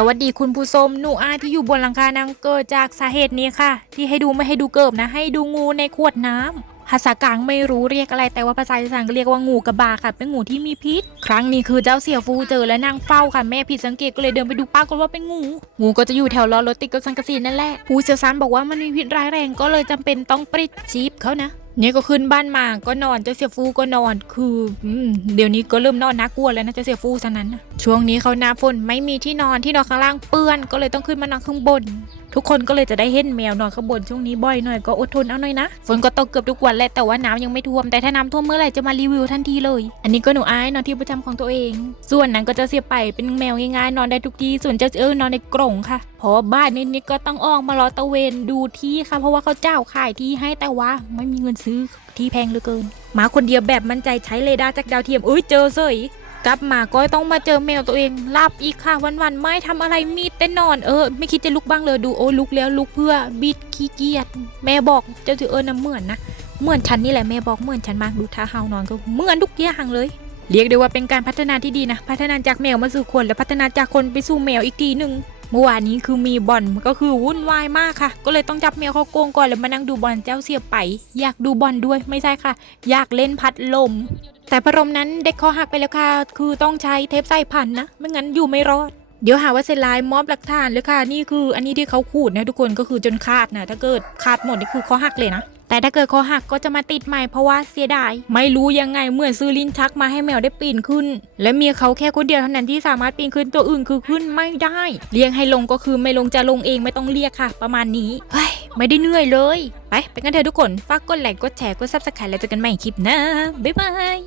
สวัสดีคุณผู้ชมหนูอาที่อยู่บนหลังคานังเกิดจากสาเหตุนี้ค่ะ ที่ให้ดูไม่ให้ดูเกิบนะ ให้ดูงูในขวดน้ำภาษากลางไม่รู้เรียกอะไรแต่ว่าภาษาอีสานเรียกว่างูกระบาค่ะ เป็นงูที่มีพิษ ครั้งนี้คือเจ้าเสี่ยฟูเจอและนั่งเฝ้าค่ะแม่ผิดสังเกตก็เลยเดินไปดูป้ากฏว่าเป็นงู งูก็จะอยู่แถวล้อรถติดกับสังกะสีนั่นแหละผู้เชี่ยวชาญบอกว่ามันมีพิษร้ายแรงก็เลยจำเป็นต้องปริดชีพเขานะ เนี่ยก็ขึ้นบ้านมาก็นอนเจ้าเสียฟูก็นอน คืออเดี๋ยวนี้ก็เริ่มนอนน่ากลัวแล้วนะเจ้าเสียฟูซะนั้นช่วงนี้เขาหน้าฝนไม่มีที่นอนที่นอนข้างล่างเปื้อน ก็เลยต้องขึ้นมานอนข้างบน ทุกคนก็เลยจะได้เห็นแมวนอนข้างบนช่วงนี้บ่อยหน่อยก็อดทนเอาหน่อยนะฝนก็ตกเกือบทุกวันแหละแต่ว่าน้ำยังไม่ท่วมแต่ถ้าน้ำท่วมเมื่อไหร่จะมารีวิวทันทีเลย อันนี้ก็หนูอายนอนที่ประจำของตัวเอง ส่วนนั้นก็จะเสียไปเป็นแมวง่ายๆนอนได้ทุกที่ส่วนเจ้าเออนอนในกรงค่ะเพราะบ้านนี้นก็ต้องออกมารอตะเวนดูที่ค่ะเพราะว่าเขาเจ้าขายที่ให้แต่ว่าไม่มีเงินซื้อที่แพงเหลือเกินหมาคนเดียวแบบมั่นใจใช้เรดาร์จากดาวเทียมเอ้ยเจอเสย กลับมาก็ต้องมาเจอแมวตัวเองหลับอีกค่ะวันๆไม่ทำอะไรมีแต่นอนเออ ไม่คิดจะลุกบ้างเลยดูโอ้ลุกแล้วลุกเพื่อบิดขี้เกียจแม่บอกเจ้าถือเออนะเหมือนนะเหมือนฉันนี่แหละแม่บอกเหมือนฉันมากดูท่าเฮานอนก็เหมือนทุกอย่างเลยเรียกได้ว่าเป็นการพัฒนาที่ดีนะ พัฒนาจากแมวมาสู่คน และพัฒนาจากคนไปสู่แมวอีกทีหนึ่งเมื่อวานนี้คือมีบอลก็คือวุ่นวายมากค่ะ ก็เลยต้องจับแมวเข้ากงก่อนแล้วมานั่งดูบอลเจ้าเสียไป อยากดูบอลด้วยไม่ใช่ค่ะ อยากเล่นพัดลม แต่พัดลมนั้นเด็กคอหักไปแล้วค่ะ คือต้องใช้เทปใส่พันนะ ไม่งั้นอยู่ไม่รอด เดี๋ยวหาว่าเซนไลน์มอบหลักฐานเลยค่ะ นี่คืออันนี้ที่เขาขูดนะทุกคนก็คือจนขาดนะ ถ้าเกิดขาดหมดนี่คือคอหักเลยนะ แต่ถ้าเกิดคอหักก็จะมาติดใหม่เพราะว่าเสียดาย ไม่รู้ยังไงเหมือนซื้อลิ้นชักมาให้แมวได้ปีนขึ้น และเมียเขาแค่คนเดียวเท่านั้นที่สามารถปีนขึ้นตัวอื่นคือขึ้นไม่ได้ เลี้ยงให้ลงก็คือไม่ลงจะลงเองไม่ต้องเรียกค่ะ ประมาณนี้เฮ้ย ไม่ได้เหนื่อยเลย ไป ไปกันเถอะทุกคน ฝากกดไลค์ กดแชร์ กดซับสไครต์แล้วเจอกันใหม่คลิปหน้า บ๊ายบาย